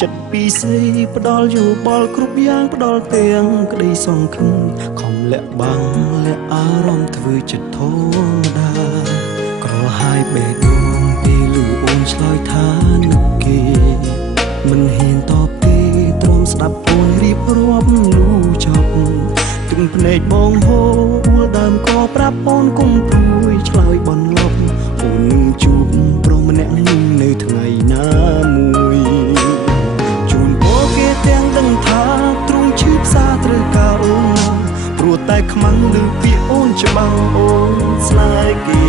ចិត្តពីស្រីផ្ដល់យោបល់គ្រប់យ៉ាងផ្ដល់ទាំងក្តីសង្ឃឹមខំលាក់បាំងលាក់អារម្មណ៍ធ្វើចិត្តធម្មតាក្រហាយបេះដូងពេលលឺអូនឆ្លើយថានឹកគេមិនហ៊ានតបទេទ្រាំស្ដាប់អូនរៀបរាប់លូចប់ទឹកភ្នែកបងហូរអួលដើមក៏ប្រាប់អូនគុំព្រួយឆ្លើយបន្លប់អូននឹងជួបប្រុសម្នាក់នៅថ្ងៃណាមួយជូនពរគេទាំងដឹងថាទ្រង់ឈឺផ្សាត្រូវការអូនណាព្រោះតែខ្មាំងឮពាក្យអូនច្បាំងអូនស្នេហ៍គេ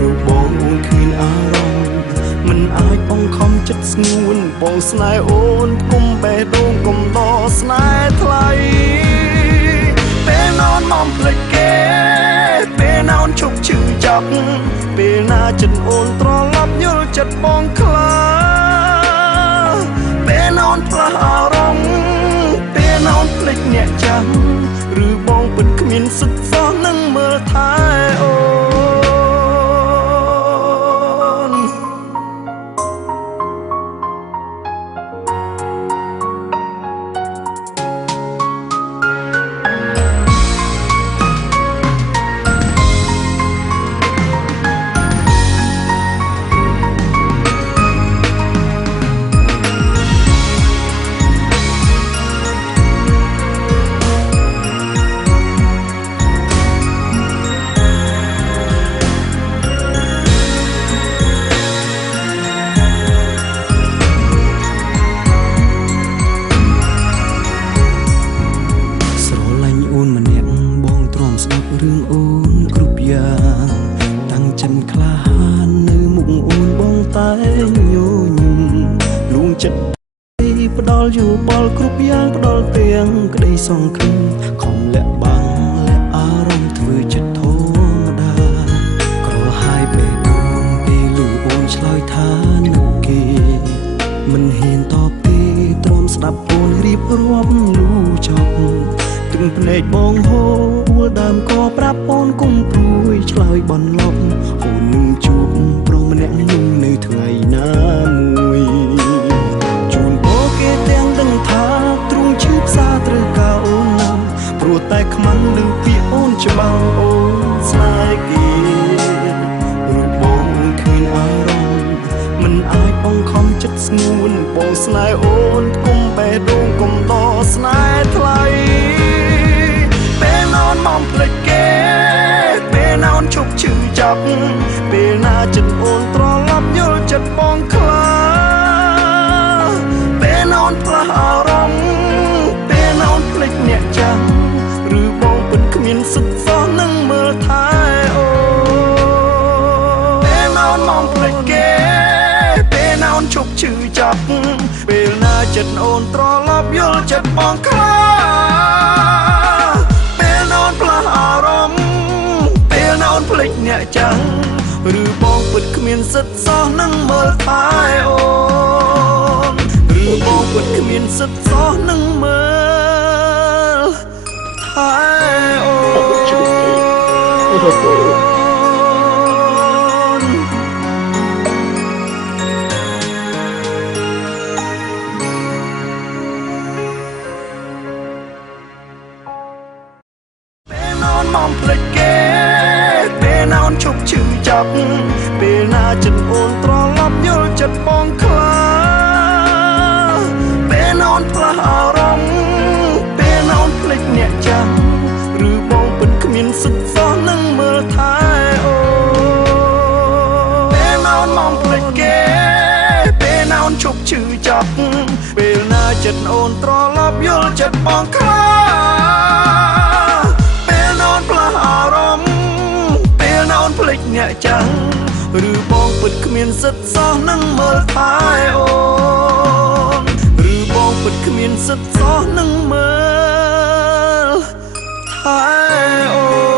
រូបបងអូនគ្មានអារម្មណ៍មិនអាចបង្ខំចិត្តស្ងួនបងស្នេហ៍អូនគុំបេះដូងគុំដកស្នេហ៍ថ្លៃពេលនอนមកភ្លេចគេពេលណាអូនឈប់ឈឺចាប់ពេលណាចិត្តអូនត្រឡប់យល់ចិត្តបងខ្លាពេលណាអូនផ្លាស់អារម្មណ៍ពេលណាអូនភ្លេចអ្នកចាំឬបងពិតគ្មានសិទ្ធិសោះនឹងមើលថែអូរឿងអូនគ្រប់យ៉ាងតាំងចិនក្លាហាននៅមុខអូនបងតែញញឹមលួងចិត្តផ្ដល់យោបល់គ្រប់យ៉ាងផ្ដល់ទាំងក្តីសង្ឃឹមខំលាក់បាំងលាក់អារម្មណ៍ធ្វើចិត្តធម្មតាក្រហាយបេះដូងពេលលឺអូនឆ្លើយថានឹកគេមិនហ៊ានតបទេទ្រាំស្ដាប់អូនរៀបរាប់លូចប់ទឹកភ្នែកបងហូរអួលដើមក៏ប្រាប់អូនគុំព្រួយឆ្លើយបន្លប់អូននឹងជួបប្រុសម្នាក់នៅថ្ងៃណាមួយជូនពរគេទាំងដឹងថាទ្រង់ឈឺផ្សាត្រូវការអូនណាព្រោះតែខ្មាំងឮពាក្យអូនច្បាំងអូនស្នេហ៍គេរូបបងគ្មានអារម្មណ៍មិនអាចបង្ខំចិត្តស្ងួនបងស្នេហ៍អូនគុំបេះដូងគុំដកស្នេហ៍ថ្លៃពេលនอนមកភ្លេចគេពេលណាអូនឈប់ឈឺចាប់ពេលណាចិត្តអូនត្រឡប់យល់ចិត្តបងខ្លាពេលណាអូនផ្លាស់អារម្មណ៍ពេលណាអូនភ្លេចអ្នកចាំឬបងពិតគ្មានសិទ្ធិសោះនឹងមើលថែអូពេលណាអូនមកភ្លេចគេពេលណាអូនឈប់ឈឺចាប់ពេលណាចិត្តអូនត្រឡប់យល់ចិត្តបងខ្លាផ្លាស់អារម្មណ៍ពេលណាអូនភ្លេចអ្នកចាំឬបងពិតគ្មានសិទ្ធិសោះនឹងមើលថែអូនឬបងពិតគ្មានសិទ្ធិសោះនឹងមើលថែអូនមកភ្លេចគេពេលណាអូនឈប់ឈឺចាប់ពេលណាចិត្តអូនត្រឡប់យល់ចិត្តបងខ្លាពេលណាអូនផ្លាស់អារម្មណ៍ពេលណាអូនភ្លេចអ្នកចាំឬបងពិតគ្មានសិទ្ធិសោះនឹងមើលថែអូពេលណាអូនមកភ្លេចគេពេលណាអូនឈប់ឈឺចាប់ពេលណាចិត្តអូនត្រឡប់យល់ចិត្តបងខ្លាផ្លាស់អារម្មណ៍ពេលណាអូនភ្លេចអ្នកចាំឬបងពិតគ្មានសិទ្ធិសោះនឹងមើលថែអូនឬបងពិតគ្មានសិទ្ធិសោះនឹងមើលថែអូន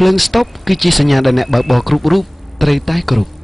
ភ្លើងស្តុបគឺជាសញ្ញាដែលអ្នកបើកបរគ្រប់រូបត្រូវតែគោរព